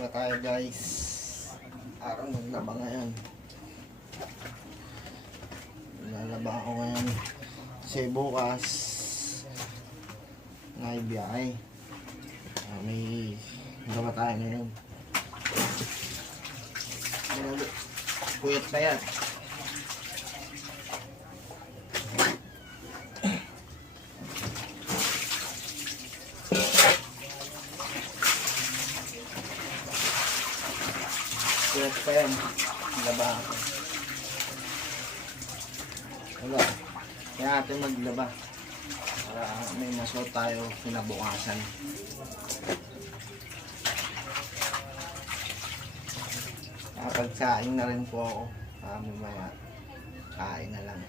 Maglaba tayo guys. Araw maglaba ngayon. Lalaba ako ngayon. Kasi bukas naibiyahe. May laba tayo ngayon. Puyat pa yan. Puyat pa yan. Laba ako. Wala. Kaya natin maglaba. Para may masuot tayo kinabukasan. Kapag saing na rin po ako. Mamaya kain na lang.